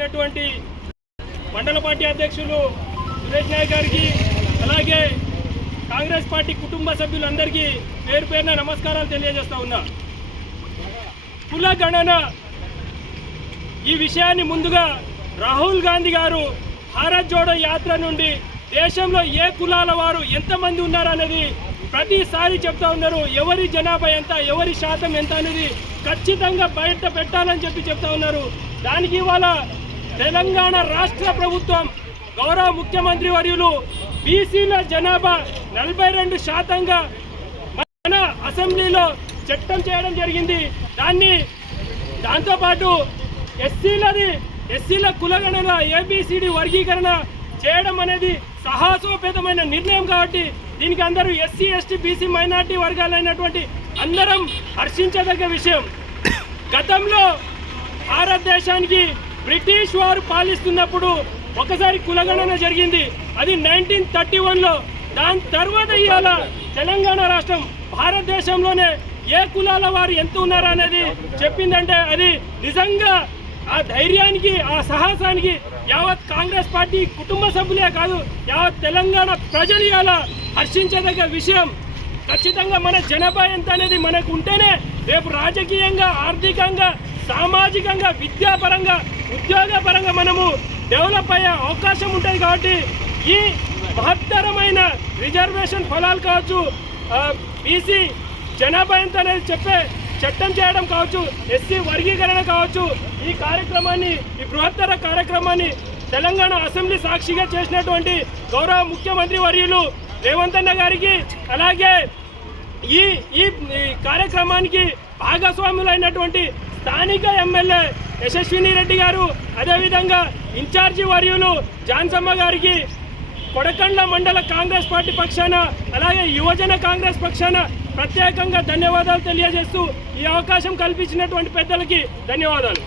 చేసినటువంటి మండల పార్టీ అధ్యక్షులు సురేష్ నాయక్ గారికి అలాగే కాంగ్రెస్ పార్టీ కుటుంబ సభ్యులందరికీ పేరు పేరున నమస్కారాలు తెలియజేస్తా ఉన్నా. కుల గణన ఈ విషయాన్ని ముందుగా రాహుల్ గాంధీ గారు భారత్ జోడో యాత్ర నుండి దేశంలో ఏ కులాల వారు ఎంతమంది ఉన్నారనేది ప్రతిసారి చెప్తా ఉన్నారు. ఎవరి జనాభా ఎంత ఎవరి శాతం ఎంత అనేది ఖచ్చితంగా బయట పెట్టాలని చెప్పి చెప్తా ఉన్నారు. దానికి ఇవాళ తెలంగాణ రాష్ట్ర ప్రభుత్వం గౌరవ ముఖ్యమంత్రి వర్యులు బీసీల జనాభా నలభై రెండు శాతంగా మన అసెంబ్లీలో చట్టం చేయడం జరిగింది. దాన్ని దాంతోపాటు ఎస్సీలది ఎస్సీల కులగణన ఏబిసిడి వర్గీకరణ చేయడం అనేది సాహసోపేతమైన నిర్ణయం కాబట్టి దీనికి అందరూ ఎస్సీ ఎస్టీ బీసీ మైనార్టీ వర్గాలైనటువంటి అందరం హర్షించదగ్గ విషయం. గతంలో భారతదేశానికి బ్రిటిష్ వారు పాలిస్తున్నప్పుడు ఒకసారి కులగణన జరిగింది. అది నైన్టీన్ థర్టీ వన్లో. దాని తర్వాత ఇవాళ తెలంగాణ రాష్ట్రం భారతదేశంలోనే ఏ కులాల వారు ఎంత ఉన్నారు అనేది చెప్పిందంటే అది నిజంగా ఆ ధైర్యానికి ఆ సాహసానికి యావత్ కాంగ్రెస్ పార్టీ కుటుంబ సభ్యులే కాదు యావత్ తెలంగాణ ప్రజలు ఇవాళ హర్షించదగ్గ విషయం. ఖచ్చితంగా మన జనాభా ఎంత అనేది మనకు ఉంటేనే రేపు రాజకీయంగా ఆర్థికంగా సామాజికంగా విద్యాపరంగా ఉద్యోగపరంగా మనము డెవలప్ అయ్యే అవకాశం ఉంటుంది కాబట్టి ఈ మహత్తరమైన రిజర్వేషన్ ఫలాలు కావచ్చు బీసీ జనాభా ఎంత అనేది చెప్పే చట్టం చేయడం కావచ్చు ఎస్సీ వర్గీకరణ కావచ్చు ఈ కార్యక్రమాన్ని ఈ బృహత్తర కార్యక్రమాన్ని తెలంగాణ అసెంబ్లీ సాక్షిగా చేసినటువంటి గౌరవ ముఖ్యమంత్రి వర్యులు రేవంత్ అన్న గారికి అలాగే ఈ ఈ ఈ కార్యక్రమానికి భాగస్వాములైనటువంటి స్థానిక ఎమ్మెల్యే యశస్విని రెడ్డి గారు అదేవిధంగా ఇన్ఛార్జి వర్యులు జాన్సమ్మ గారికి కొడకండ్ల మండల కాంగ్రెస్ పార్టీ పక్షాన అలాగే యువజన కాంగ్రెస్ పక్షాన ప్రత్యేకంగా ధన్యవాదాలు తెలియజేస్తూ ఈ అవకాశం కల్పించినటువంటి పెద్దలకి ధన్యవాదాలు.